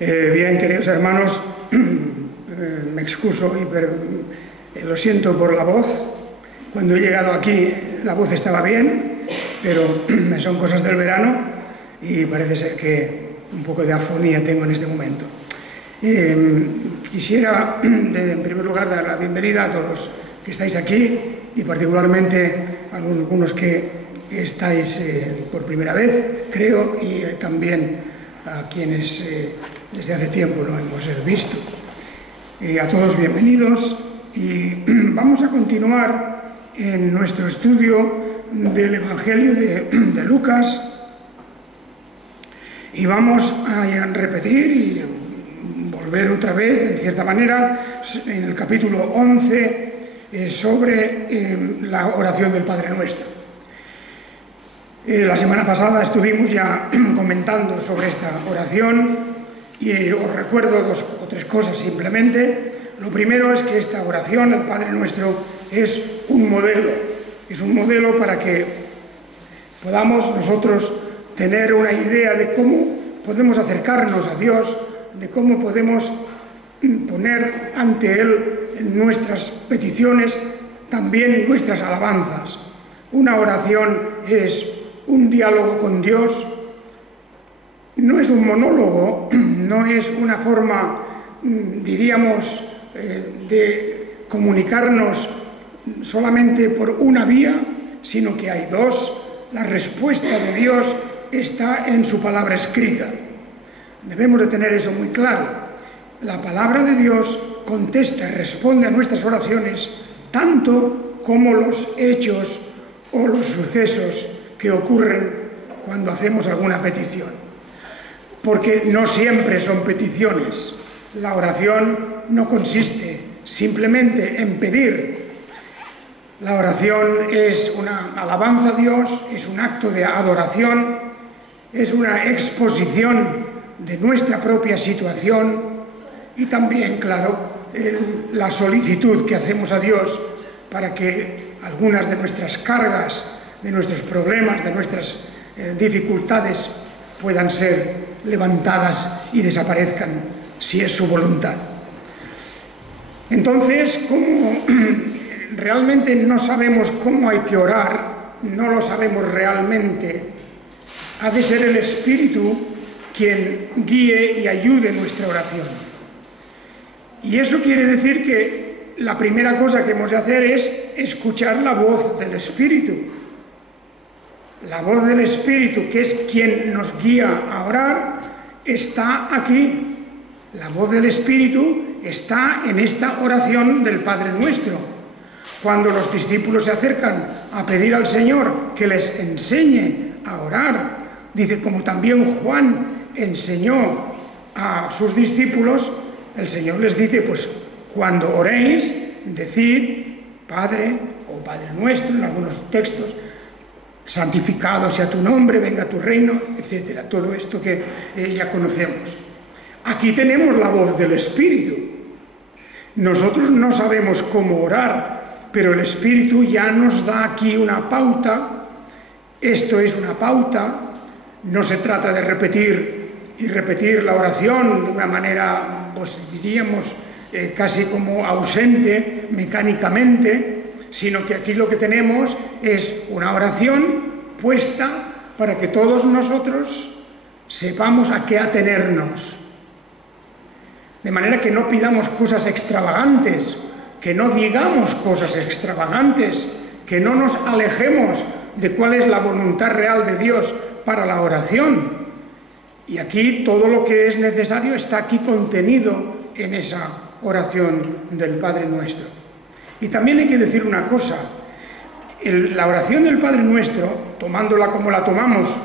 Bien, queridos hermanos, me excuso y lo siento por la voz. Cuando he llegado aquí la voz estaba bien, pero son cosas del verano y parece ser que un poco de afonía tengo en este momento. Quisiera, en primer lugar, dar la bienvenida a todos los que estáis aquí y particularmente a algunos que estáis por primera vez, creo, y también a quienes desde hace tiempo no hemos visto. A todos bienvenidos y vamos a continuar en nuestro estudio del Evangelio de Lucas y vamos a repetir y volver otra vez, en cierta manera, en el capítulo 11 sobre la oración del Padre Nuestro. La semana pasada estuvimos ya comentando sobre esta oración y os recuerdo dos o tres cosas simplemente. Lo primero es que esta oración, el Padre Nuestro, es un modelo para que podamos nosotros tener una idea de cómo podemos acercarnos a Dios, de cómo podemos poner ante Él nuestras peticiones, también nuestras alabanzas. Una oración es un diálogo con Dios, no es un monólogo, no es una forma, diríamos, de comunicarnos solamente por una vía, sino que hay dos. La respuesta de Dios está en su palabra escrita. Debemos de tener eso muy claro. La palabra de Dios contesta y responde a nuestras oraciones tanto como los hechos o los sucesos que ocurren cuando hacemos alguna petición. Porque no siempre son peticiones. La oración no consiste simplemente en pedir. La oración es una alabanza a Dios, es un acto de adoración, es una exposición de nuestra propia situación y también, claro, la solicitud que hacemos a Dios para que algunas de nuestras cargas, de nuestros problemas, de nuestras dificultades puedan ser levantadas y desaparezcan si es su voluntad. Entonces, como realmente no sabemos cómo hay que orar, no lo sabemos realmente, ha de ser el Espíritu quien guíe y ayude nuestra oración. Y eso quiere decir que la primera cosa que hemos de hacer es escuchar la voz del Espíritu. La voz del Espíritu, que es quien nos guía a orar, está aquí. La voz del Espíritu está en esta oración del Padre Nuestro. Cuando los discípulos se acercan a pedir al Señor que les enseñe a orar, dice, como también Juan enseñó a sus discípulos, el Señor les dice, pues cuando oréis, decid Padre o Padre Nuestro, en algunos textos, santificado sea tu nombre, venga tu reino, etc. Todo esto que ya conocemos. Aquí tenemos la voz del Espíritu. Nosotros no sabemos cómo orar, pero el Espíritu ya nos da aquí una pauta. Esto es una pauta. No se trata de repetir y repetir la oración de una manera, pues diríamos, casi como ausente, mecánicamente, sino que aquí lo que tenemos es una oración puesta para que todos nosotros sepamos a qué atenernos. De manera que no pidamos cosas extravagantes, que no digamos cosas extravagantes, que no nos alejemos de cuál es la voluntad real de Dios para la oración. Y aquí todo lo que es necesario está aquí contenido en esa oración del Padre Nuestro. Y también hay que decir una cosa, la oración del Padre Nuestro, tomándola como la tomamos,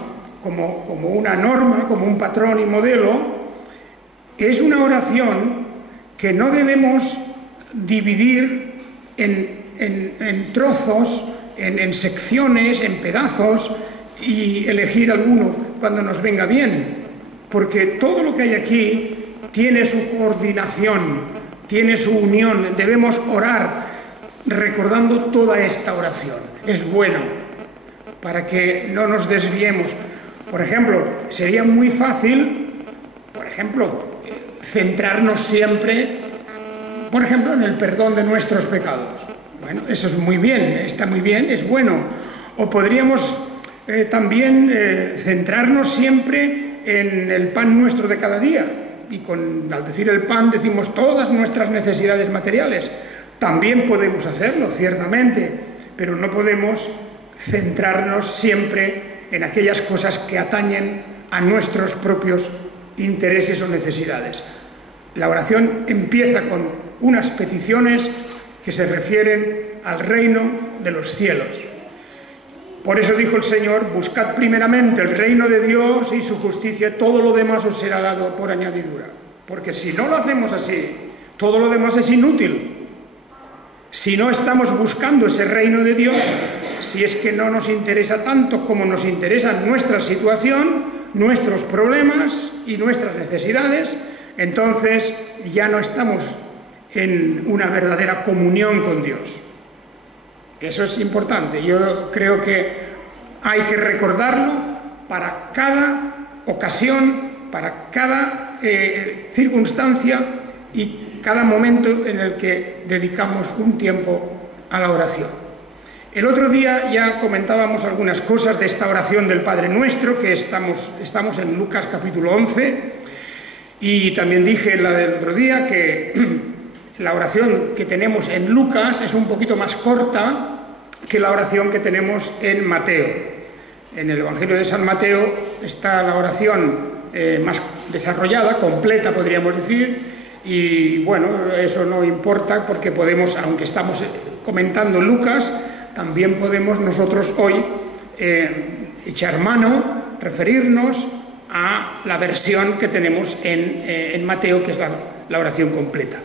como una norma, como un patrón y modelo, es una oración que no debemos dividir en trozos, en secciones, en pedazos y elegir alguno cuando nos venga bien, porque todo lo que hay aquí tiene su coordinación, tiene su unión, debemos orar recordando toda esta oración. Es bueno para que no nos desviemos. Por ejemplo, sería muy fácil ejemplo, centrarnos siempre, por ejemplo, en el perdón de nuestros pecados. Bueno, eso es muy bien, está muy bien, es bueno. O podríamos también centrarnos siempre en el pan nuestro de cada día. Y al decir el pan decimos todas nuestras necesidades materiales. También podemos hacerlo, ciertamente, pero no podemos centrarnos siempre en aquellas cosas que atañen a nuestros propios intereses o necesidades. La oración empieza con unas peticiones que se refieren al reino de los cielos. Por eso dijo el Señor: buscad primeramente el reino de Dios y su justicia, todo lo demás os será dado por añadidura. Porque si no lo hacemos así, todo lo demás es inútil. Si no estamos buscando ese reino de Dios, si es que no nos interesa tanto como nos interesa nuestra situación, nuestros problemas y nuestras necesidades, entonces ya no estamos en una verdadera comunión con Dios. Eso es importante. Yo creo que hay que recordarlo para cada ocasión, para cada circunstancia y cada momento en el que dedicamos un tiempo a la oración. El otro día ya comentábamos algunas cosas de esta oración del Padre Nuestro, que estamos en Lucas capítulo 11, y también dije la del otro día que la oración que tenemos en Lucas es un poquito más corta que la oración que tenemos en Mateo. En el Evangelio de San Mateo está la oración más desarrollada, completa podríamos decir, y bueno, eso no importa porque podemos, aunque estamos comentando Lucas, también podemos nosotros hoy echar mano, referirnos a la versión que tenemos en Mateo, que es la oración completa.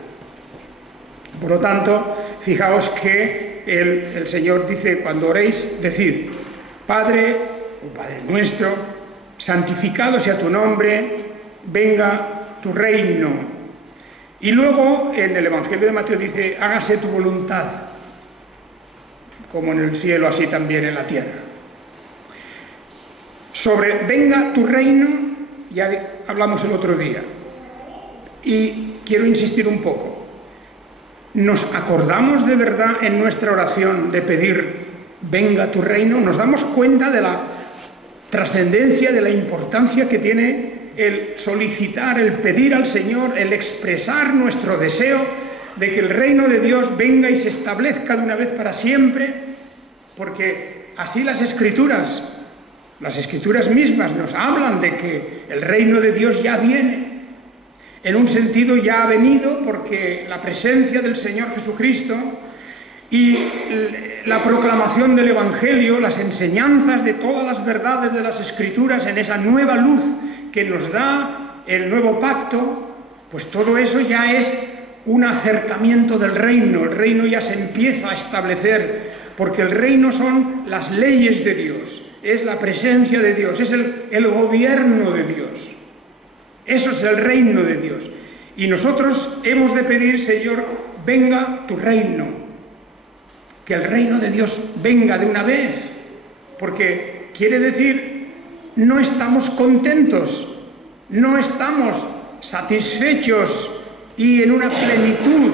Por lo tanto, fijaos que el Señor dice: cuando oréis, decid: Padre, o Padre nuestro, santificado sea tu nombre, venga tu reino. Y luego en el Evangelio de Mateo dice: hágase tu voluntad, como en el cielo, así también en la tierra. Sobre venga tu reino ya hablamos el otro día. Y quiero insistir un poco. ¿Nos acordamos de verdad en nuestra oración de pedir venga tu reino? ¿Nos damos cuenta de la trascendencia, de la importancia que tiene el solicitar, el pedir al Señor, el expresar nuestro deseo de que el reino de Dios venga y se establezca de una vez para siempre? Porque así las Escrituras mismas nos hablan de que el reino de Dios ya viene. En un sentido ya ha venido, porque la presencia del Señor Jesucristo y la proclamación del Evangelio, las enseñanzas de todas las verdades de las Escrituras en esa nueva luz que nos da el nuevo pacto, pues todo eso ya es un acercamiento del reino. El reino ya se empieza a establecer, porque el reino son las leyes de Dios, es la presencia de Dios, es el gobierno de Dios. Eso es el reino de Dios. Y nosotros hemos de pedir: Señor, venga tu reino. Que el reino de Dios venga de una vez. Porque quiere decir, no estamos contentos, no estamos satisfechos y en una plenitud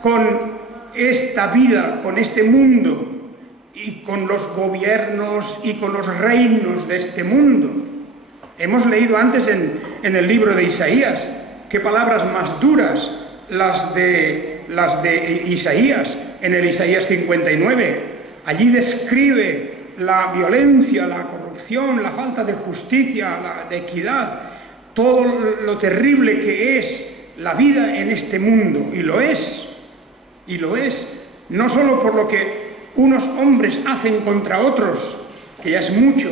con esta vida, con este mundo y con los gobiernos y con los reinos de este mundo. Hemos leído antes en el libro de Isaías, qué palabras más duras las de Isaías, en el Isaías 59. Allí describe la violencia, la corrupción, la falta de justicia, de equidad, todo lo terrible que es la vida en este mundo. Y lo es, no solo por lo que unos hombres hacen contra otros, que ya es mucho,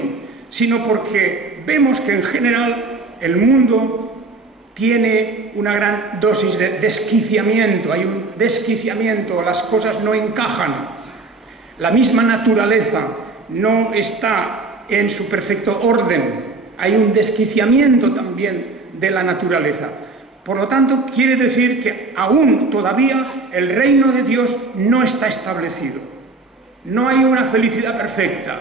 sino porque vemos que en general el mundo tiene una gran dosis de desquiciamiento, hay un desquiciamiento, las cosas no encajan, la misma naturaleza no está en su perfecto orden, hay un desquiciamiento también de la naturaleza. Por lo tanto, quiere decir que aún todavía el reino de Dios no está establecido. No hay una felicidad perfecta.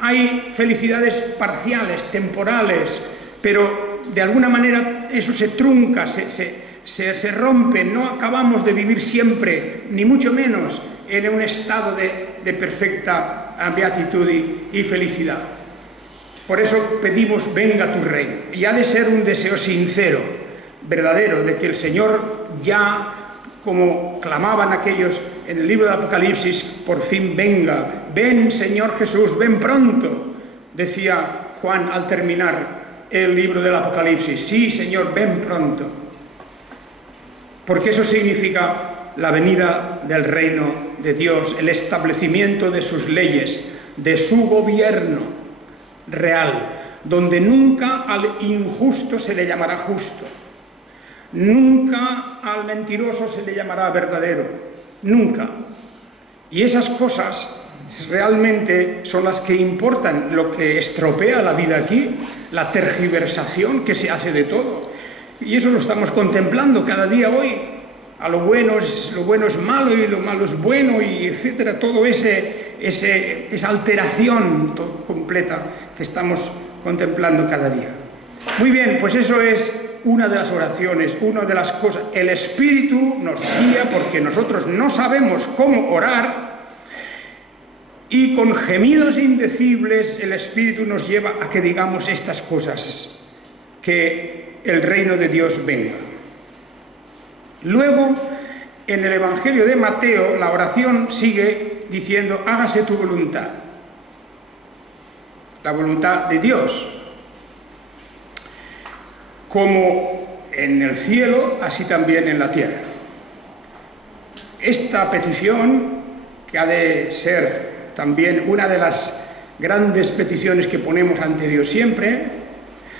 Hay felicidades parciales, temporales, pero de alguna manera eso se trunca, se rompe, no acabamos de vivir siempre, ni mucho menos en un estado de perfecta beatitud y felicidad. Por eso pedimos, venga tu reino. Y ha de ser un deseo sincero, verdadero, de que el Señor ya, como clamaban aquellos en el libro de Apocalipsis, por fin venga. Ven, Señor Jesús, ven pronto, decía Juan al terminar el libro del Apocalipsis. Sí, Señor, ven pronto. Porque eso significa la venida del reino de Dios, el establecimiento de sus leyes, de su gobierno real, donde nunca al injusto se le llamará justo, nunca al mentiroso se le llamará verdadero, nunca. Y esas cosas realmente son las que importan. Lo que estropea la vida aquí, la tergiversación que se hace de todo. Y eso lo estamos contemplando cada día hoy. A lo bueno es malo y lo malo es bueno, y etcétera. Todo esa alteración completa que estamos contemplando cada día. Muy bien, pues eso es una de las oraciones, una de las cosas. El Espíritu nos guía porque nosotros no sabemos cómo orar, y con gemidos indecibles el Espíritu nos lleva a que digamos estas cosas, que el reino de Dios venga. Luego, en el Evangelio de Mateo, la oración sigue diciendo, hágase tu voluntad, la voluntad de Dios. Como en el cielo, así también en la tierra. Esta petición, que ha de ser también una de las grandes peticiones que ponemos ante Dios siempre,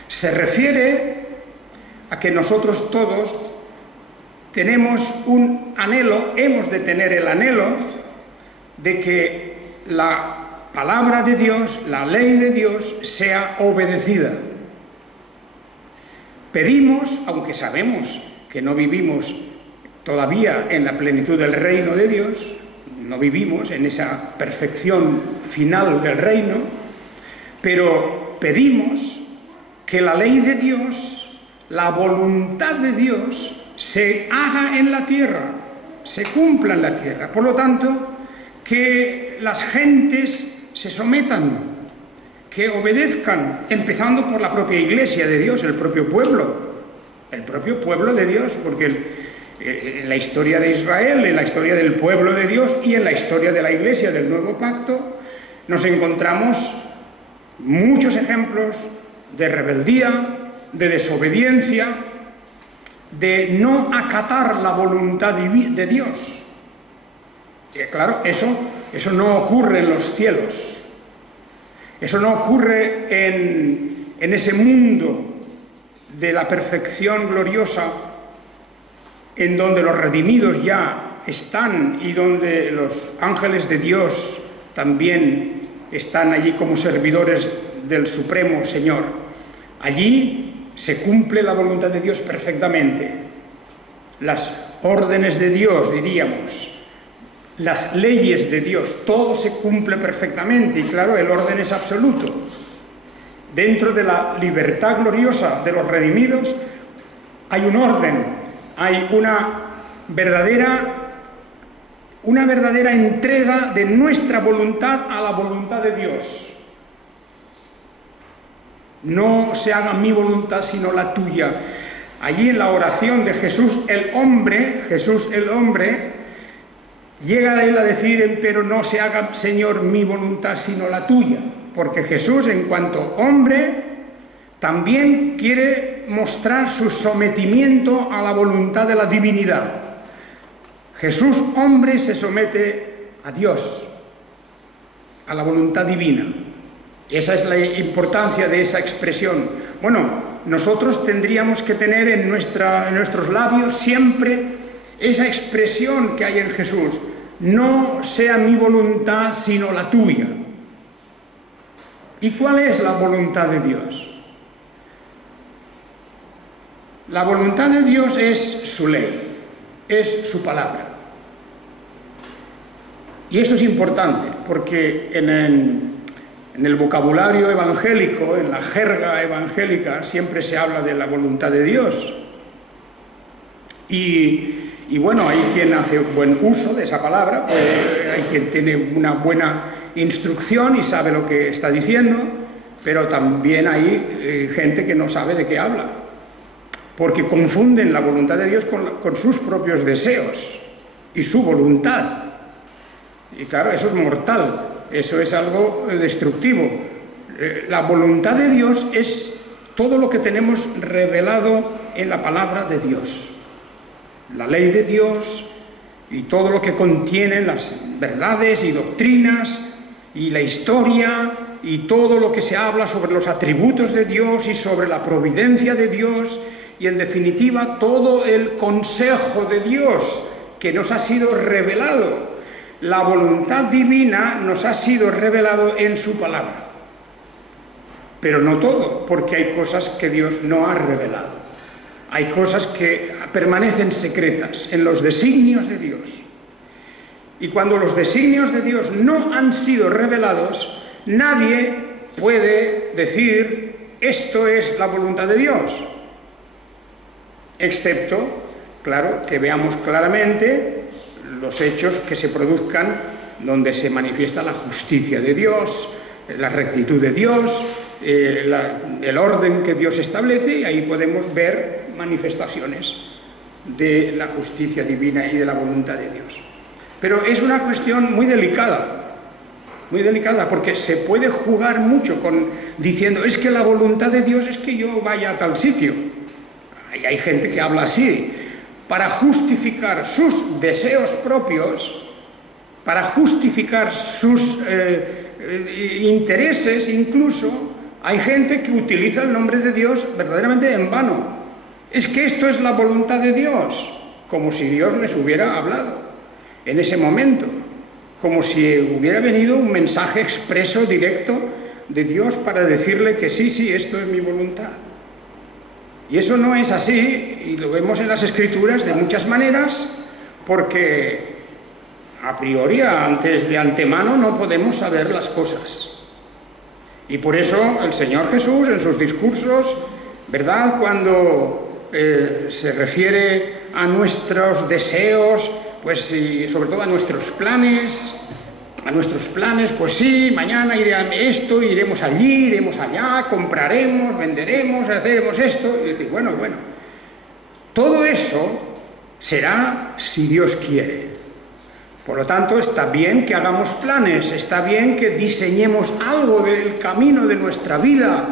se refiere a que nosotros todos tenemos un anhelo, hemos de tener el anhelo de que la palabra de Dios, la ley de Dios, sea obedecida. Pedimos, aunque sabemos que no vivimos todavía en la plenitud del reino de Dios, no vivimos en esa perfección final del reino, pero pedimos que la ley de Dios, la voluntad de Dios, se haga en la tierra, se cumpla en la tierra. Por lo tanto, que las gentes se sometan, que obedezcan, empezando por la propia Iglesia de Dios, el propio pueblo de Dios, porque en la historia de Israel, en la historia del pueblo de Dios y en la historia de la Iglesia del Nuevo Pacto, nos encontramos muchos ejemplos de rebeldía, de desobediencia, de no acatar la voluntad de Dios. Claro, eso no ocurre en los cielos, eso no ocurre en ese mundo de la perfección gloriosa en donde los redimidos ya están y donde los ángeles de Dios también están allí como servidores del Supremo Señor. Allí se cumple la voluntad de Dios perfectamente. Las órdenes de Dios, diríamos, las leyes de Dios, todo se cumple perfectamente. Y claro, el orden es absoluto. Dentro de la libertad gloriosa de los redimidos hay un orden, hay una verdadera entrega de nuestra voluntad a la voluntad de Dios. No se haga mi voluntad sino la tuya. Allí en la oración de Jesús el hombre, llega a él a decir, pero no se haga, Señor, mi voluntad sino la tuya. Porque Jesús, en cuanto hombre, también quiere mostrar su sometimiento a la voluntad de la divinidad. Jesús, hombre, se somete a Dios, a la voluntad divina. Esa es la importancia de esa expresión. Bueno, nosotros tendríamos que tener en nuestros labios siempre esa expresión que hay en Jesús. No sea mi voluntad, sino la tuya. ¿Y cuál es la voluntad de Dios? La voluntad de Dios es su ley, es su palabra. Y esto es importante, porque en En el vocabulario evangélico, en la jerga evangélica, siempre se habla de la voluntad de Dios. Y bueno, hay quien hace buen uso de esa palabra, pues hay quien tiene una buena instrucción y sabe lo que está diciendo, pero también hay gente que no sabe de qué habla, porque confunden la voluntad de Dios con sus propios deseos y su voluntad. Y claro, eso es mortal, eso es algo destructivo. La voluntad de Dios es todo lo que tenemos revelado en la palabra de Dios. La ley de Dios y todo lo que contienen las verdades y doctrinas y la historia y todo lo que se habla sobre los atributos de Dios y sobre la providencia de Dios y en definitiva todo el consejo de Dios que nos ha sido revelado. La voluntad divina nos ha sido revelado en su palabra. Pero no todo, porque hay cosas que Dios no ha revelado. Hay cosas que permanecen secretas en los designios de Dios. Y cuando los designios de Dios no han sido revelados, nadie puede decir esto es la voluntad de Dios. Excepto, claro, que veamos claramente los hechos que se produzcan donde se manifiesta la justicia de Dios, la rectitud de Dios, el orden que Dios establece, y ahí podemos ver manifestaciones de la justicia divina y de la voluntad de Dios. Pero es una cuestión muy delicada, porque se puede jugar mucho diciendo, es que la voluntad de Dios es que yo vaya a tal sitio. Y hay gente que habla así, para justificar sus deseos propios, para justificar sus intereses incluso. Hay gente que utiliza el nombre de Dios verdaderamente en vano. Es que esto es la voluntad de Dios, como si Dios les hubiera hablado en ese momento, como si hubiera venido un mensaje expreso, directo de Dios para decirle que sí, esto es mi voluntad. Y eso no es así, y lo vemos en las Escrituras de muchas maneras, porque a priori, antes de antemano, no podemos saber las cosas. Y por eso el Señor Jesús, en sus discursos, ¿verdad?, cuando se refiere a nuestros deseos, pues y sobre todo a nuestros planes, pues sí, mañana iré a esto, iremos allí, iremos allá, compraremos, venderemos, haremos esto, y decir, bueno, todo eso será si Dios quiere. Por lo tanto, está bien que hagamos planes, está bien que diseñemos algo del camino de nuestra vida,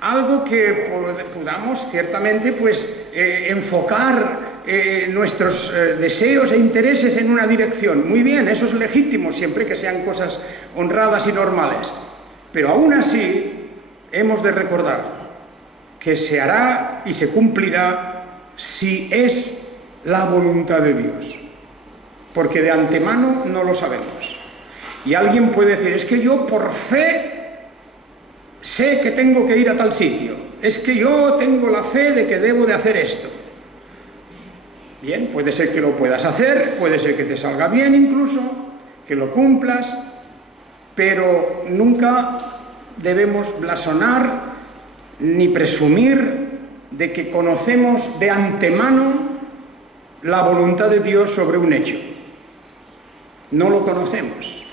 algo que podamos ciertamente pues enfocar nuestros deseos e intereses en una dirección. Muy bien, eso es legítimo, siempre que sean cosas honradas y normales. Pero aún así, hemos de recordar que se hará y se cumplirá si es la voluntad de Dios. Porque de antemano no lo sabemos. Y alguien puede decir, es que yo por fe sé que tengo que ir a tal sitio, es que yo tengo la fe de que debo de hacer esto. Bien, puede ser que lo puedas hacer, puede ser que te salga bien incluso, que lo cumplas, pero nunca debemos blasonar ni presumir de que conocemos de antemano la voluntad de Dios sobre un hecho. No lo conocemos.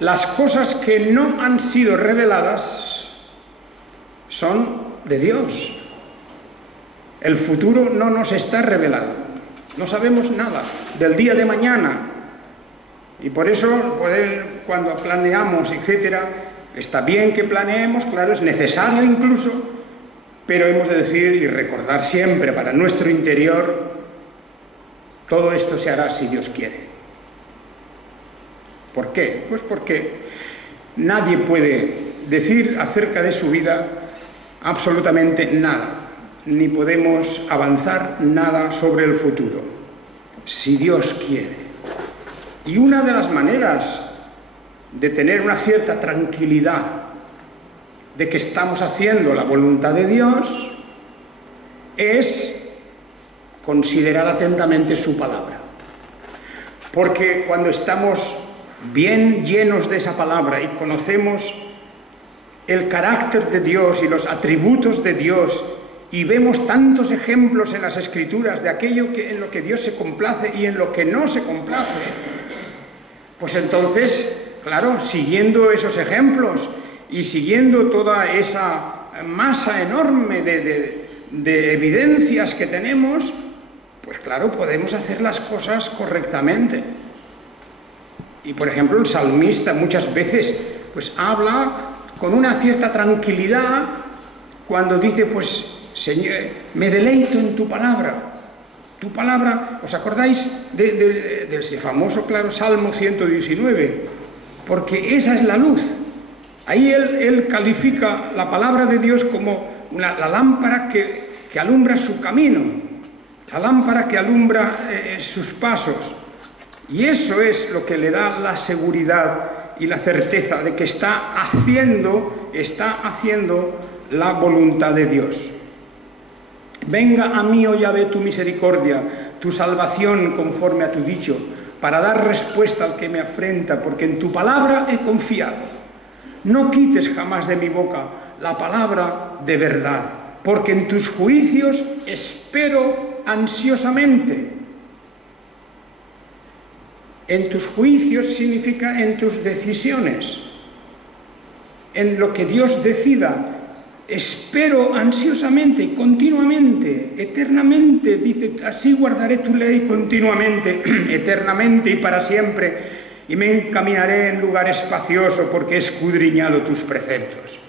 Las cosas que no han sido reveladas son de Dios. El futuro no nos está revelado. No sabemos nada del día de mañana. Y por eso, cuando planeamos, etcétera, está bien que planeemos, claro, es necesario incluso, pero hemos de decir y recordar siempre para nuestro interior, todo esto se hará si Dios quiere. ¿Por qué? Pues porque nadie puede decir acerca de su vida absolutamente nada, ni podemos avanzar nada sobre el futuro, si Dios quiere. Y una de las maneras de tener una cierta tranquilidad de que estamos haciendo la voluntad de Dios es considerar atentamente su palabra. Porque cuando estamos bien llenos de esa palabra y conocemos el carácter de Dios y los atributos de Dios, y vemos tantos ejemplos en las Escrituras de aquello en lo que Dios se complace y en lo que no se complace, pues entonces, claro, siguiendo esos ejemplos y siguiendo toda esa masa enorme de evidencias que tenemos, pues claro, podemos hacer las cosas correctamente. Y por ejemplo, el salmista muchas veces pues habla con una cierta tranquilidad cuando dice, pues, Señor, me deleito en tu palabra. Tu palabra, ¿os acordáis de ese famoso, claro, Salmo 119? Porque esa es la luz. Ahí él califica la palabra de Dios como la lámpara que alumbra su camino, la lámpara que alumbra sus pasos. Y eso es lo que le da la seguridad y la certeza de que está haciendo la voluntad de Dios. Venga a mí, oh Yahvé, tu misericordia, tu salvación conforme a tu dicho, para dar respuesta al que me afrenta, porque en tu palabra he confiado. No quites jamás de mi boca la palabra de verdad, porque en tus juicios espero ansiosamente. En tus juicios significa en tus decisiones, en lo que Dios decida. Espero ansiosamente, continuamente, eternamente, dice, así guardaré tu ley continuamente, eternamente y para siempre, y me encaminaré en lugar espacioso porque he escudriñado tus preceptos.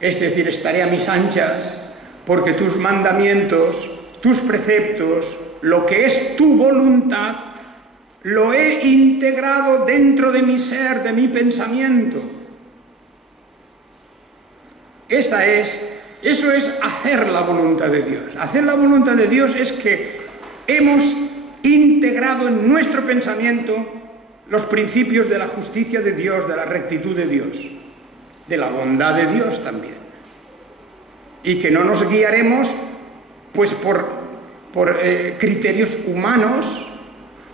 Es decir, estaré a mis anchas porque tus mandamientos, tus preceptos, lo que es tu voluntad, lo he integrado dentro de mi ser, de mi pensamiento. Eso es hacer la voluntad de Dios. Hacer la voluntad de Dios es que hemos integrado en nuestro pensamiento los principios de la justicia de Dios, de la rectitud de Dios, de la bondad de Dios también. Y que no nos guiaremos pues por criterios humanos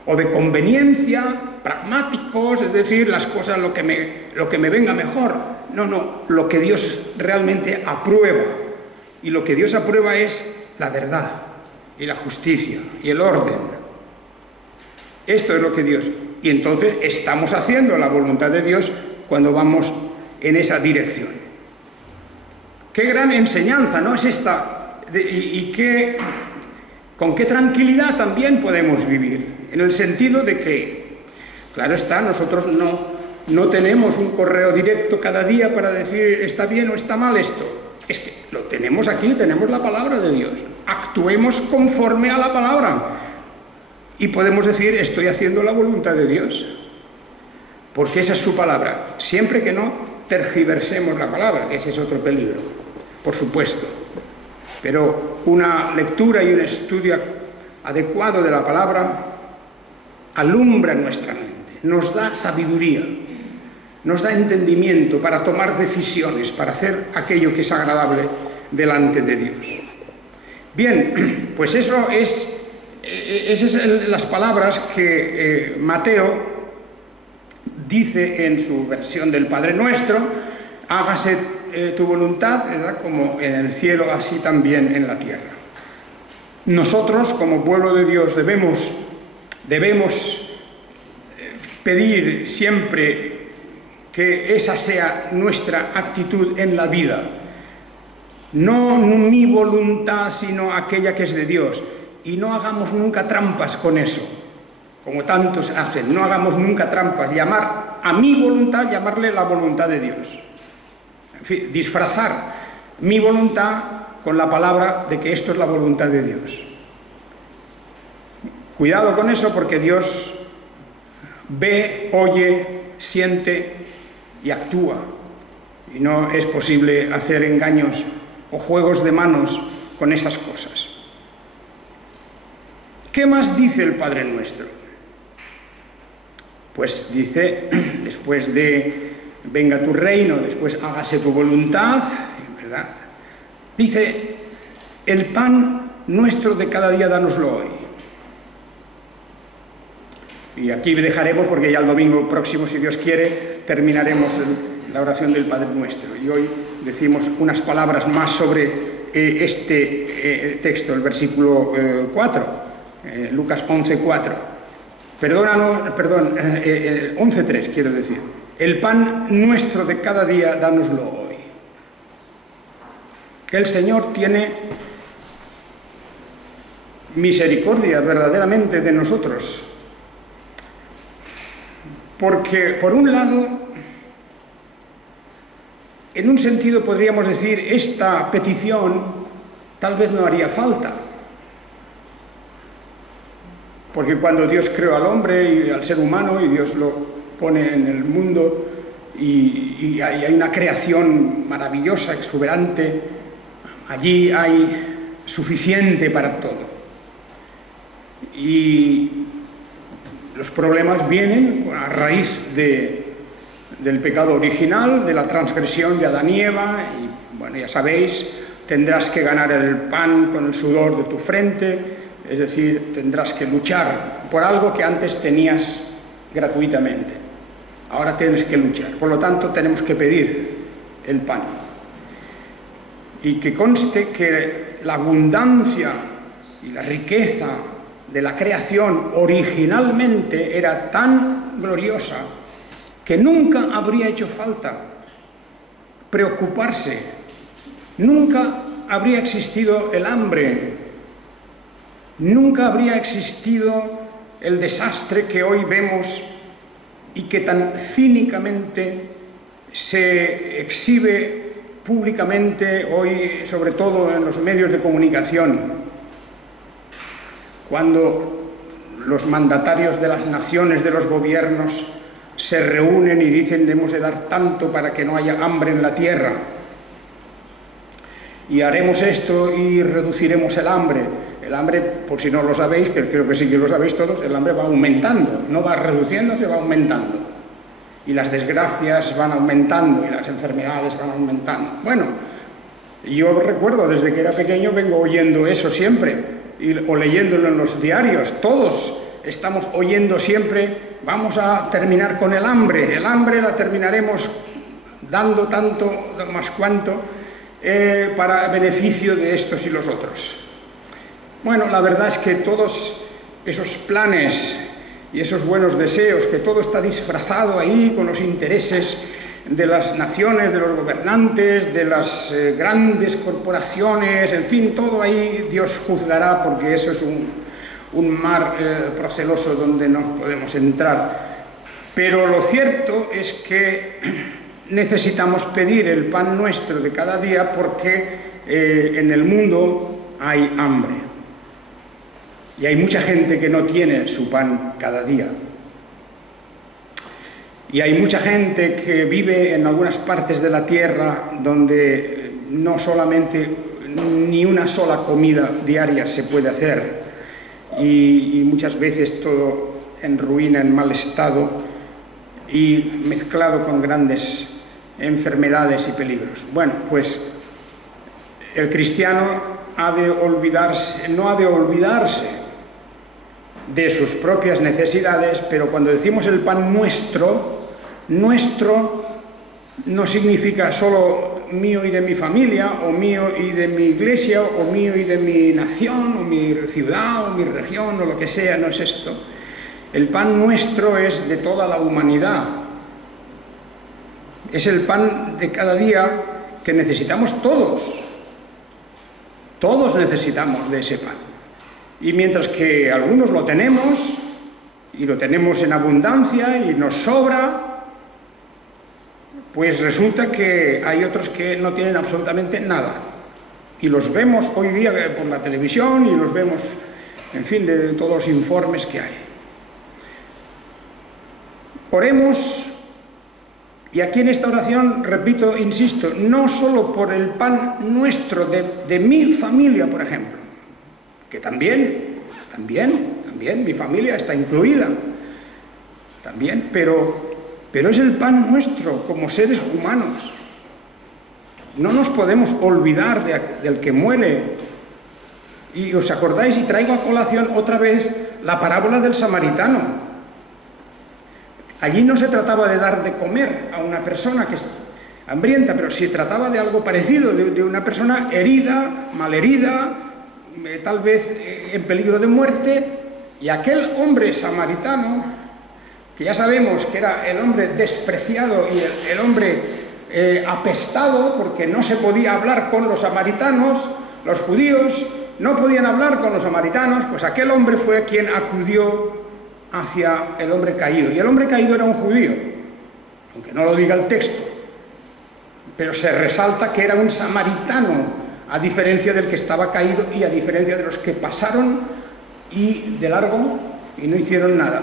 o de conveniencia, pragmáticos, es decir, las cosas lo que me venga mejor. No, lo que Dios realmente aprueba. Y lo que Dios aprueba es la verdad y la justicia y el orden. Esto es lo que Dios... Y entonces estamos haciendo la voluntad de Dios cuando vamos en esa dirección. Qué gran enseñanza, ¿no es esta? Con qué tranquilidad también podemos vivir. En el sentido de que, claro está, nosotros no tenemos un correo directo cada día para decir está bien o está mal esto. Es que lo tenemos aquí, tenemos la palabra de Dios. Actuemos conforme a la palabra. Y podemos decir estoy haciendo la voluntad de Dios. Porque esa es su palabra. Siempre que no tergiversemos la palabra, que ese es otro peligro, por supuesto. Pero una lectura y un estudio adecuado de la palabra alumbra nuestra mente, nos da sabiduría, nos da entendimiento para tomar decisiones, para hacer aquello que es agradable delante de Dios. Bien, pues esas son las palabras que Mateo dice en su versión del Padre Nuestro: hágase tu voluntad, ¿verdad?, como en el cielo, así también en la tierra. Nosotros, como pueblo de Dios, debemos pedir siempre que esa sea nuestra actitud en la vida. No mi voluntad, sino aquella que es de Dios. Y no hagamos nunca trampas con eso, como tantos hacen. No hagamos nunca trampas. Llamar a mi voluntad, llamarle la voluntad de Dios. En fin, disfrazar mi voluntad con la palabra de que esto es la voluntad de Dios. Cuidado con eso, porque Dios ve, oye, siente y actúa. Y no es posible hacer engaños o juegos de manos con esas cosas. ¿Qué más dice el Padre Nuestro? Pues dice, después de venga tu reino, después hágase tu voluntad, ¿verdad? Dice, el pan nuestro de cada día dánoslo hoy. Y aquí dejaremos, porque ya el domingo próximo, si Dios quiere, terminaremos la oración del Padre Nuestro. Y hoy decimos unas palabras más sobre este texto, el versículo 4, Lucas 11:4. 11:3 quiero decir. El pan nuestro de cada día, dánoslo hoy. Que el Señor tiene misericordia verdaderamente de nosotros. Porque, por un lado, en un sentido podríamos decir, esta petición tal vez no haría falta. Porque cuando Dios creó al hombre y al ser humano, y Dios lo pone en el mundo, y hay una creación maravillosa, exuberante, allí hay suficiente para todo. Y los problemas vienen a raíz del pecado original, de la transgresión de Adán y Eva, y bueno, ya sabéis, tendrás que ganar el pan con el sudor de tu frente, es decir, tendrás que luchar por algo que antes tenías gratuitamente. Ahora tienes que luchar, por lo tanto tenemos que pedir el pan. Y que conste que la abundancia y la riqueza de la creación originalmente era tan gloriosa que nunca habría hecho falta preocuparse, nunca habría existido el hambre, nunca habría existido el desastre que hoy vemos y que tan cínicamente se exhibe públicamente hoy, sobre todo en los medios de comunicación. Cuando los mandatarios de las naciones, de los gobiernos, se reúnen y dicen debemos de dar tanto para que no haya hambre en la tierra, y haremos esto y reduciremos el hambre. El hambre, por si no lo sabéis, que creo que sí que lo sabéis todos, el hambre va aumentando, no va reduciéndose, va aumentando. Y las desgracias van aumentando y las enfermedades van aumentando. Bueno, yo recuerdo desde que era pequeño vengo oyendo eso siempre. O leyéndolo en los diarios, todos estamos oyendo siempre, vamos a terminar con el hambre la terminaremos dando tanto, más cuanto, para beneficio de estos y los otros. Bueno, la verdad es que todos esos planes y esos buenos deseos, que todo está disfrazado ahí con los intereses de las naciones, de los gobernantes, de las grandes corporaciones, en fin, todo ahí Dios juzgará, porque eso es un mar proceloso donde no podemos entrar. Pero lo cierto es que necesitamos pedir el pan nuestro de cada día, porque en el mundo hay hambre. Y hay mucha gente que no tiene su pan cada día. Y hay mucha gente que vive en algunas partes de la tierra donde no solamente ni una sola comida diaria se puede hacer, y muchas veces todo en ruina, en mal estado, y mezclado con grandes enfermedades y peligros. Bueno, pues el cristiano no ha de olvidarse de sus propias necesidades, pero cuando decimos el pan nuestro no significa solo mío y de mi familia, o mío y de mi iglesia, o mío y de mi nación, o mi ciudad, o mi región, o lo que sea, no es esto. El pan nuestro es de toda la humanidad. Es el pan de cada día que necesitamos todos. Todos necesitamos de ese pan. Y mientras que algunos lo tenemos, y lo tenemos en abundancia, y nos sobra, pues resulta que hay otros que no tienen absolutamente nada. Y los vemos hoy día por la televisión, y los vemos, en fin, de todos los informes que hay. Oremos, y aquí en esta oración, repito, insisto, no solo por el pan nuestro de mi familia, por ejemplo, que también, mi familia está incluida, también, pero es el pan nuestro como seres humanos. No nos podemos olvidar del que muere. Y os acordáis, y traigo a colación otra vez la parábola del samaritano. Allí no se trataba de dar de comer a una persona que es hambrienta, pero se trataba de algo parecido, de una persona herida, malherida, tal vez en peligro de muerte, y aquel hombre samaritano, que ya sabemos que era el hombre despreciado y el hombre apestado, porque no se podía hablar con los samaritanos, los judíos no podían hablar con los samaritanos, pues aquel hombre fue quien acudió hacia el hombre caído. Y el hombre caído era un judío, aunque no lo diga el texto, pero se resalta que era un samaritano, a diferencia del que estaba caído y a diferencia de los que pasaron y de largo y no hicieron nada.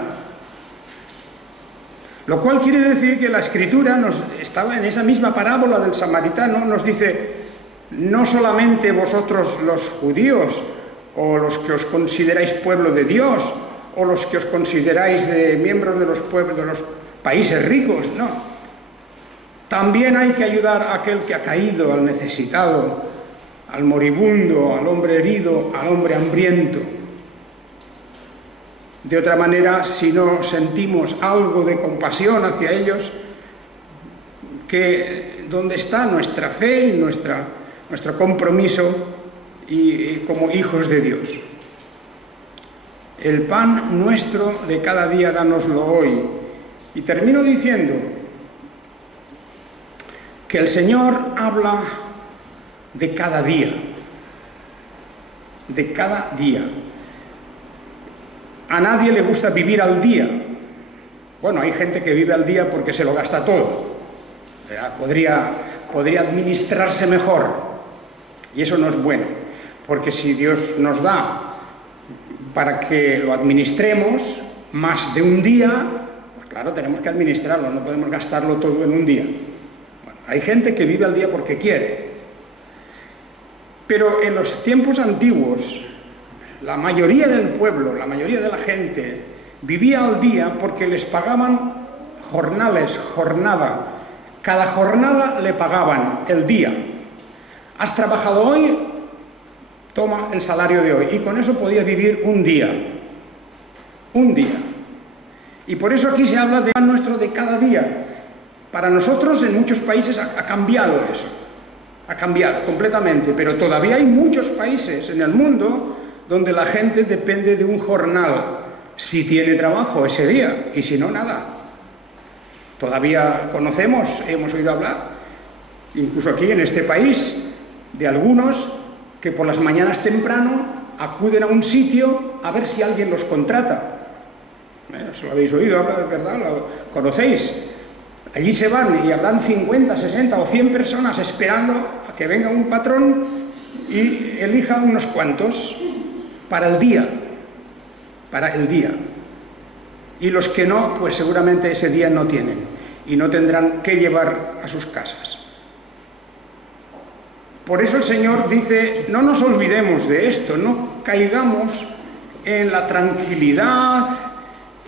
Lo cual quiere decir que la Escritura estaba en esa misma parábola del samaritano, nos dice: no solamente vosotros los judíos, o los que os consideráis pueblo de Dios, o los que os consideráis miembros de los pueblos, de los países ricos, no. También hay que ayudar a aquel que ha caído, al necesitado, al moribundo, al hombre herido, al hombre hambriento. De otra manera, si no sentimos algo de compasión hacia ellos, ¿dónde está nuestra fe y nuestro compromiso como hijos de Dios? El pan nuestro de cada día, dánoslo hoy. Y termino diciendo que el Señor habla de cada día. De cada día. A nadie le gusta vivir al día. Bueno, hay gente que vive al día porque se lo gasta todo. O sea, podría administrarse mejor. Y eso no es bueno. Porque si Dios nos da para que lo administremos más de un día, pues claro, tenemos que administrarlo, no podemos gastarlo todo en un día. Bueno, hay gente que vive al día porque quiere. Pero en los tiempos antiguos, la mayoría del pueblo, la mayoría de la gente, vivía al día porque les pagaban jornales, jornada. Cada jornada le pagaban el día. Has trabajado hoy, toma el salario de hoy. Y con eso podía vivir un día. Un día. Y por eso aquí se habla de pan nuestro de cada día. Para nosotros en muchos países ha cambiado eso. Ha cambiado completamente. Pero todavía hay muchos países en el mundo donde la gente depende de un jornal, si tiene trabajo ese día, y si no, nada. Todavía conocemos, hemos oído hablar, incluso aquí en este país, de algunos que por las mañanas temprano acuden a un sitio a ver si alguien los contrata. Eso lo habéis oído hablar, ¿verdad? Lo conocéis. Allí se van y habrán 50, 60 o 100 personas esperando a que venga un patrón y elija unos cuantos para el día, y los que no, pues seguramente ese día no tienen y no tendrán que llevar a sus casas. Por eso el Señor dice: no nos olvidemos de esto, no caigamos en la tranquilidad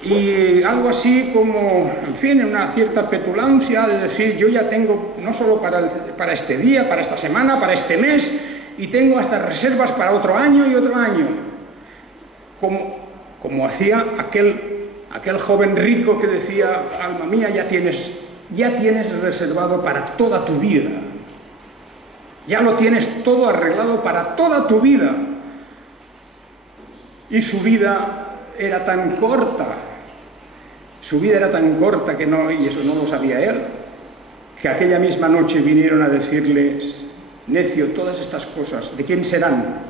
y algo así como, en fin, en una cierta petulancia de decir: yo ya tengo no solo para este día, para esta semana, para este mes, y tengo hasta reservas para otro año y otro año. Como hacía aquel joven rico que decía: alma mía, ya tienes reservado para toda tu vida. Ya lo tienes todo arreglado para toda tu vida. Y su vida era tan corta. Su vida era tan corta que no, y eso no lo sabía él, que aquella misma noche vinieron a decirles: necio, todas estas cosas, ¿de quién serán?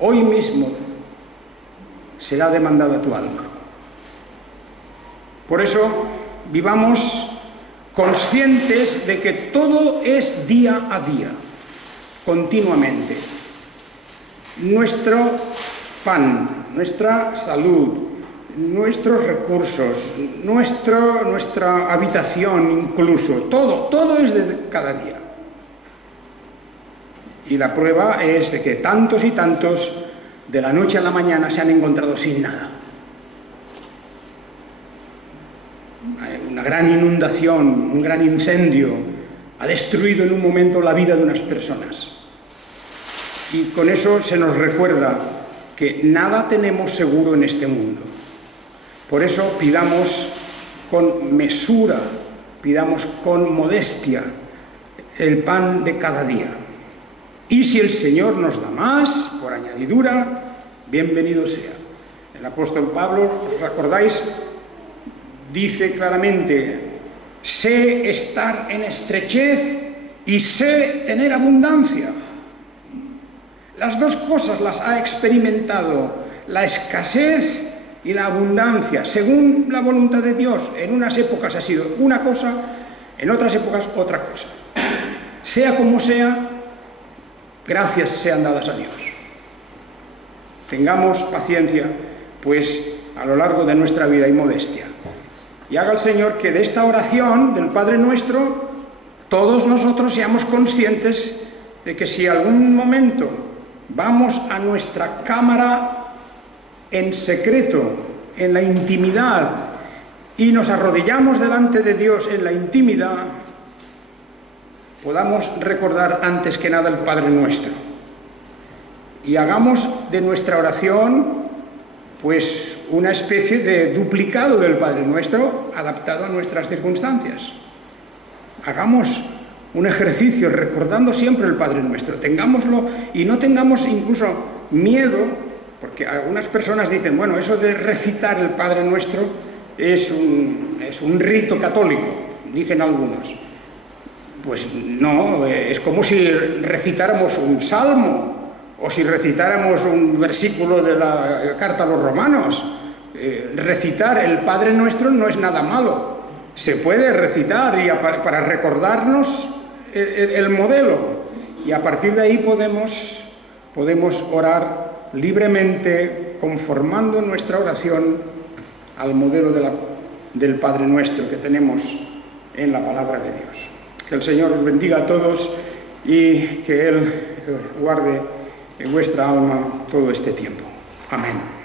Hoy mismo será demandada tu alma. Por eso, vivamos conscientes de que todo es día a día, continuamente. Nuestro pan, nuestra salud, nuestros recursos, nuestra habitación incluso, todo es de cada día. Y la prueba es de que tantos y tantos de la noche a la mañana se han encontrado sin nada. Una gran inundación, un gran incendio ha destruido en un momento la vida de unas personas. Y con eso se nos recuerda que nada tenemos seguro en este mundo. Por eso pidamos con mesura, pidamos con modestia el pan de cada día. Y si el Señor nos da más, por añadidura, bienvenido sea. El apóstol Pablo, ¿os recordáis? Dice claramente: sé estar en estrechez y sé tener abundancia. Las dos cosas las ha experimentado, la escasez y la abundancia, según la voluntad de Dios. En unas épocas ha sido una cosa, en otras épocas otra cosa. Sea como sea, gracias sean dadas a Dios. Tengamos paciencia, pues, a lo largo de nuestra vida y modestia. Y haga el Señor que de esta oración del Padre Nuestro, todos nosotros seamos conscientes de que si algún momento vamos a nuestra cámara en secreto, en la intimidad, y nos arrodillamos delante de Dios en la intimidad, podamos recordar antes que nada el Padre Nuestro. Y hagamos de nuestra oración, pues, una especie de duplicado del Padre Nuestro adaptado a nuestras circunstancias. Hagamos un ejercicio recordando siempre el Padre Nuestro, tengámoslo y no tengamos incluso miedo, porque algunas personas dicen, bueno, eso de recitar el Padre Nuestro es un rito católico, dicen algunos. Pues no, es como si recitáramos un salmo o si recitáramos un versículo de la carta a los romanos. Recitar el Padre Nuestro no es nada malo, se puede recitar y para recordarnos el modelo, y a partir de ahí podemos orar libremente, conformando nuestra oración al modelo del Padre Nuestro que tenemos en la palabra de Dios. Que el Señor os bendiga a todos y que Él guarde en vuestra alma todo este tiempo. Amén.